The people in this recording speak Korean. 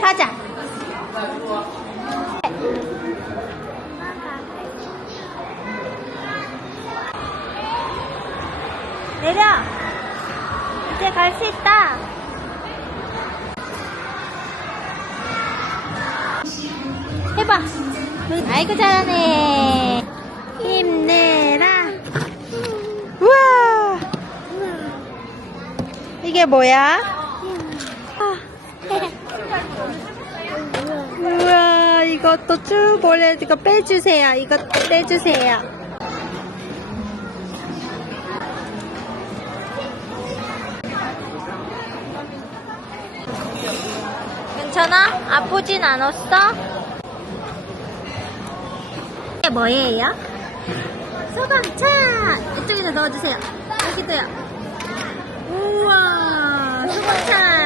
타자. 내려. 이제 갈 수 있다. 해봐. 아이고 잘하네. 힘내라. 우와. 이게 뭐야? 우와 이것도 쭉 올려 이거 빼주세요. 이거 빼주세요. 괜찮아? 아프진 않았어? 이게 뭐예요? 소방차! 이쪽에다 넣어주세요. 여기도요. 우와, 소방차!